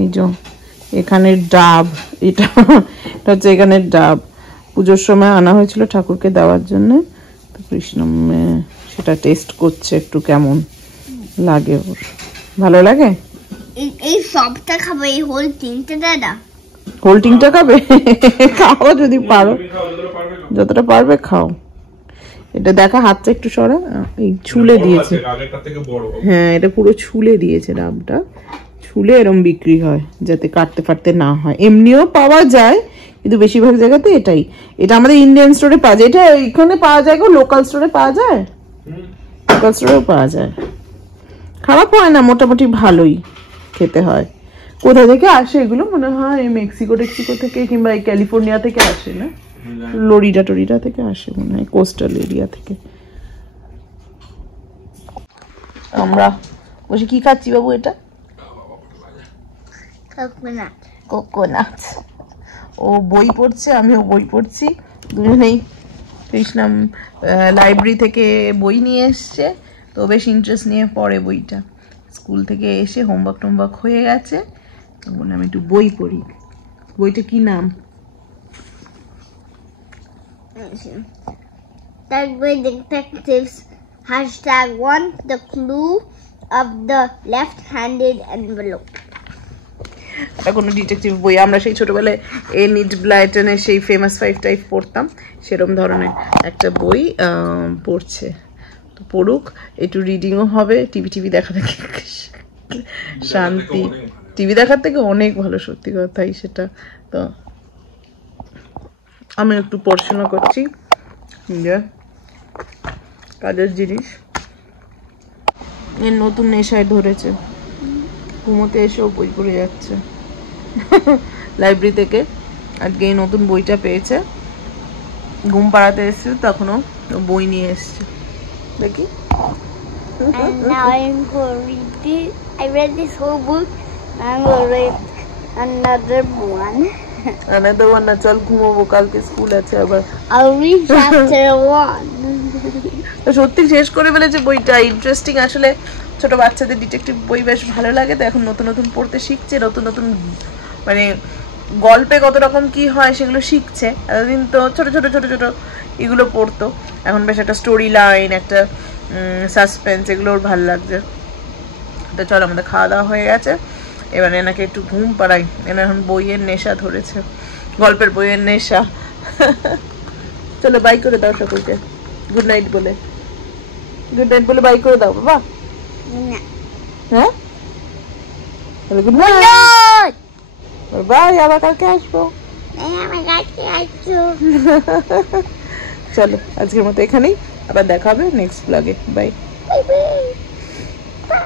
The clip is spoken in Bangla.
এই যে এখানের ডাব, এটা হচ্ছে এখানের ডাব, পুজোর সময় আনা হয়েছিল ঠাকুরকে দেওয়ার জন্য। তো কৃষ্ণ সেটা টেস্ট করছে একটু কেমন লাগে ওর। ভালো লাগে? এই সবটা খাবে, এই হোল তিনটে দাদা হোল টিংটা খাবে? খাও যদি পারো, যতটা পারবে খাও। এটা দেখা, হাতটা একটু সরা, এই ছুলে দিয়েছে। হ্যাঁ, এটা পুরো ছুলে দিয়েছে ডাবটা, ছুলে এরম বিক্রি হয় যাতে কাটতে ফাটতে না হয়। এমনিও পাওয়া যায় কিন্তু বেশিরভাগ জায়গাতে এটাই। এটা আমাদের ইন্ডিয়ান স্টোরে পাওয়া যায়, এটা এখানে পাওয়া যায় গো, লোকাল স্টোরে পাওয়া যায়, লোকাল স্টোরেও পাওয়া যায়। খারাপ হয় না, মোটামুটি ভালোই খেতে হয়। কোথা থেকে আসে এগুলো? মনে হয় এই মেক্সিকো টেক্সিকো থেকে কিংবা এই ক্যালিফোর্নিয়া থেকে আসে না, ফ্লোরিডা টরিডা থেকে আসে মনে হয়, কোস্টাল এরিয়া থেকে। আমরা বসে কি খাচ্ছি বাবু? এটা কোকোনাট। কোকোনাট। ও বই পড়ছে, আমিও বই পড়ছি, দুজনেই। কৃষ্ণাম লাইব্রেরি থেকে বই নিয়ে এসছে, তো বেশ ইন্টারেস্ট নিয়ে পড়ে বইটা। স্কুল থেকে এসে হোমওয়ার্ক টোমওয়ার্ক হয়ে গেছে, তখন আমি একটু বই পড়ি। বইটা কি নাম? Tagway Detectives #1 The Clue of the Left-Handed Envelope। এটা কোনো ডিটেকটিভ বই, আমরা সেই ছোটবেলায় এনিড ব্লাইটনের সেই ফেমাস 5 টাইপ পড়তাম, সেরকম ধরনের একটা বই পড়ছে। তো পড়ুক, একটু রিডিংও হবে, টিভি দেখা থেকে শান্তি, টিভি দেখার থেকে অনেক ভালো, সত্যি কথাই সেটা। তো আমি একটু পড়াশোনা করছি, কাজের জিনিস। এর নতুন নেশায় ধরেছে, ঘুমোতে এসেও বই পড়ে যাচ্ছে লাইব্রেরি থেকে। আজকে এই নতুন বইটা পেয়েছে, ঘুম পাড়াতে এসছে, তখনও বই নিয়ে এসছে। দেখি। And now I'm going to read this. I read this whole book. I'm going to read another one. Another one না, চল ঘুমোবো, কালকে স্কুল আছে আবার। I'll read chapter 1. সত্যি শেষ করে ফেলেছে বইটা, ইন্টারেস্টিং আসলে। ছোট বাচ্চাদের ডিটেকটিভ বই বেশ ভালো লাগে, তো এখন নতুন নতুন পড়তে শিখছে, নতুন নতুন মানে গল্পে কত রকম কি হয় সেগুলো শিখছে। এতদিন তো ছোট ছোট ছোট ছোট এগুলো পড়তো, এখন বেশ একটা স্টোরি লাইন, একটা সাসপেন্স, এগুলো ওর ভালো লাগছে। তো চল, আমাদের খাওয়া দাওয়া হয়ে গেছে, এবার এনাকে একটু ঘুম পাড়াই। এনার এখন বইয়ের নেশা ধরেছে, গল্পের বইয়ের নেশা। চলো বাই করে দাও সকলকে, গুড নাইট বলে, গুড নাইট বলে বাই করে দাও বাবা। হ্যাঁ, গুড নাইট, বাই, আবার কালকে আসবো। চলো আজকের মতো এখানেই, আবার দেখা হবে নেক্সট ব্লগে। বাই।